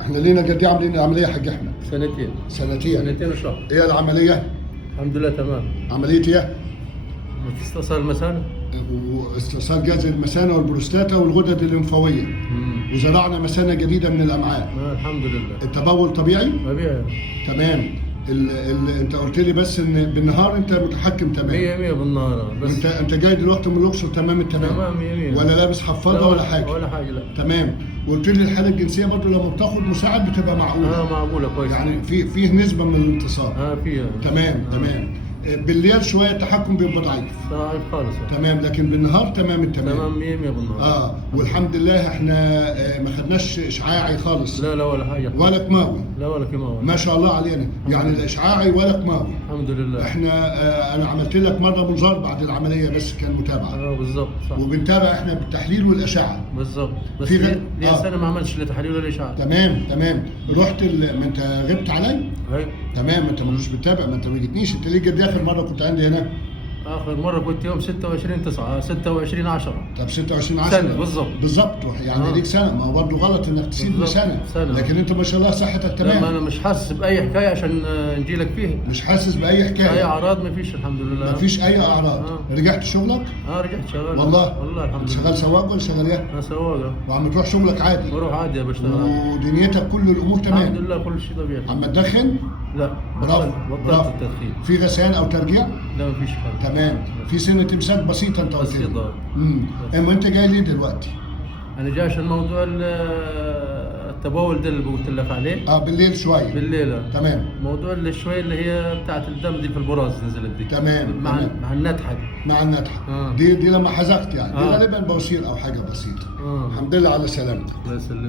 احنا لينا قد ايه عاملين العمليه يا حاج احمد؟ سنتين سنتين وشهر. ايه العمليه؟ الحمد لله تمام. عمليه ايه؟ استصال المثانة. واستئصال جهاز المثانه والبروستاتا والغدد الليمفاويه. وزرعنا مثانه جديده من الامعاء. الحمد لله. التبول طبيعي؟ طبيعي. تمام. انت قلت لي بس ان بالنهار انت متحكم تمام. 100 بالنهار بس. انت جاي دلوقتي من الاقصر تمام التمام. تمام 100. ولا لابس حفاضه ولا حاجه؟ ولا حاجه لا. تمام. وقلت لي الحاله الجنسيه برضو لما بتاخد مساعد بتبقى معقوله. معقوله كويس. يعني فيه نسبه من الانتصار. فيها. تمام. بالليل شويه التحكم بيبقى ضعيف. ضعيف خالص. تمام، لكن بالنهار تمام التمام. تمام 100 بالنهار. والحمد لله احنا ما خدناش اشعاعي خالص. لا ولا حاجه. ولا كيماوي. لا ولا كيماوي. ما شاء الله علينا، يعني لا اشعاعي ولا كيماوي. الحمد لله. احنا انا عملت لك مره منظار بعد العمليه بس كان متابعه. بالظبط صح. وبنتابع احنا بالتحليل والاشعه. بالظبط. بس في لي سنه ما عملتش لا تحاليل ولا اشعاع. تمام. رحت ما انت غبت علي؟ ايوه. تمام، ما انت مش بتتابع، ما انت ما جيتنيش. انت ليه قد اخر مره كنت عندي هنا؟ اخر مره كنت يوم 26/9 26/10. طب 26/10 سنه بالظبط يعني ليك سنه. ما هو برضه غلط انك تسيب لي سنه. لكن انت ما شاء الله صحتك تمام. انا مش حاسس باي حكايه عشان نجي لك فيها. مش حاسس باي حكايه؟ اي اعراض ما فيش الحمد لله. ما فيش اي اعراض. رجعت شغلك؟ رجعت شغال. والله الحمد لله. شغال سواق ولا شغال ايه؟ انا سواق. وعم تروح شغلك عادي؟ بروح عادي بشتغل. ودنيتك كل الامور تمام؟ الحمد لله كل شيء طبيعي. عم تدخن؟ لا. برافو. بطلت التدخين. في غثيان او ترجيع؟ لا ما فيش حاجه. تمام. في سنه امساك بسيطه انت قلت لي. بسيطه. اما انت جاي ليه دلوقتي؟ انا جاي عشان موضوع التبول ده اللي قلت لك عليه. بالليل شويه. بالليل. تمام. موضوع اللي شويه اللي هي بتاعت الدم دي في البراز نزلت دي. تمام. مع النتحه. مع النتحه. دي لما حزقت يعني. دي غالبا بواسير او حاجه بسيطه. الحمد لله على سلامتك. الله يسلمك.